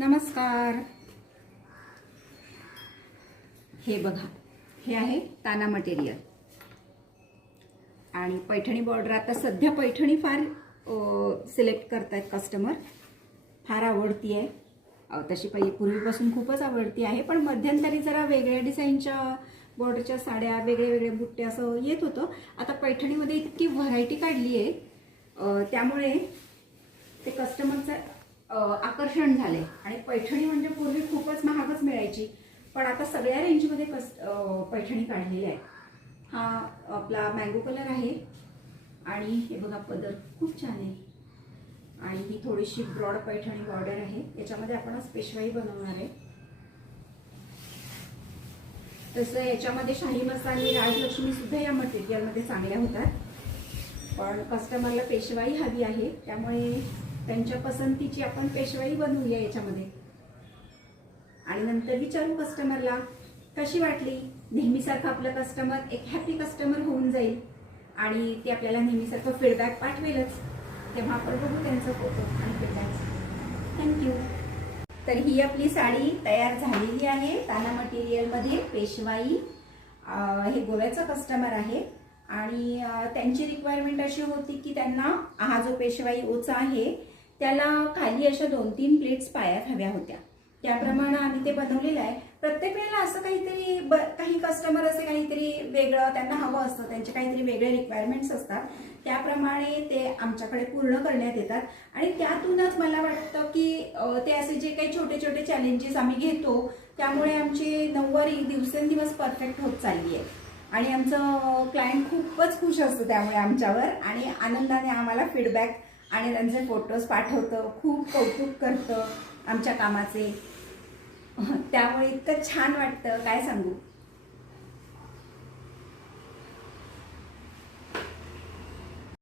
नमस्कार. हे बघा, हे आहे ताना मटेरियल आणि पैठणी बॉर्डर. आता सध्या पैठणी फार सिलेक्ट करतायत कस्टमर, फार आवडती आहे. तशी पूर्वीपासून खूपच आवडती आहे, पण मध्यंतरी जरा वेगळ्या डिझाईनच्या बॉर्डरच्या साड्या, वेगळे बुट्टे असं येत होतं. आता पैठणीमध्ये इतकी व्हरायटी काढली आहे, त्यामुळे ते कस्टमरचं आकर्षण झाले. आणि पैठणी म्हणजे पूर्वी खूपच महागच मिळायची, पण आता सगळ्या रेंजमध्ये पैठणी काढलेली आहे. हा आपला मँगो कलर आहे आणि हे बघा पदर खूप छान आहे. आणि ही थोडीशी ब्रॉड पैठणी बॉर्डर आहे. याच्यामध्ये आपण पेशवाई बनवणार आहे. तसं याच्यामध्ये शाही मस्तानी, राजलक्ष्मी सुद्धा या मटेरियलमध्ये चांगल्या होतात, पण कस्टमरला पेशवाई हवी आहे, त्यामुळे त्यांच्या पसंतीची आपण पेशवाई बनवूया याच्यामध्ये. आणि नंतर विचारू कस्टमरला कशी वाटली. नेहमीसारखं आपलं कस्टमर एक हॅपी कस्टमर होऊन जाईल आणि ते आपल्याला नेहमीसारखं फीडबॅक पाठवेलच. तेव्हा आपण बघू त्यांचा फोटो आणि फीडबॅक. थँक्यू. तर ही आपली साडी तयार झालेली आहे ताना मटेरियलमध्ये. पेशवाई, हे गोव्याचा कस्टमर आहे आणि त्यांची रिक्वायरमेंट अशी होती की त्यांना हा जो पेशवाई ओचा आहे त्याला खाली अशा 2-3 प्लेट्स पायात हव्या होत्या. त्याप्रमाणे आम्ही ते बनवलेलं आहे. प्रत्येक वेळेला असं काहीतरी काही कस्टमर असे काहीतरी वेगळं त्यांना हवं असतं, त्यांचे काहीतरी वेगळे रिक्वायरमेंट्स असतात, त्याप्रमाणे ते आमच्याकडे पूर्ण करण्यात येतात. आणि त्यातूनच मला वाटतं की ते असे जे काही छोटे छोटे चॅलेंजेस आम्ही घेतो त्यामुळे आमची नऊवारी दिवसेंदिवस परफेक्ट होत चालली आहे. आणि आमचं क्लायंट खूपच खुश असतं त्यामुळे आमच्यावर, आणि आनंदाने आम्हाला फीडबॅक आणि त्यांचे फोटोज पाठवतं, खूप कौतुक करतं आमच्या कामाचे. त्यामुळे इतकं छान वाटतं काय सांगू.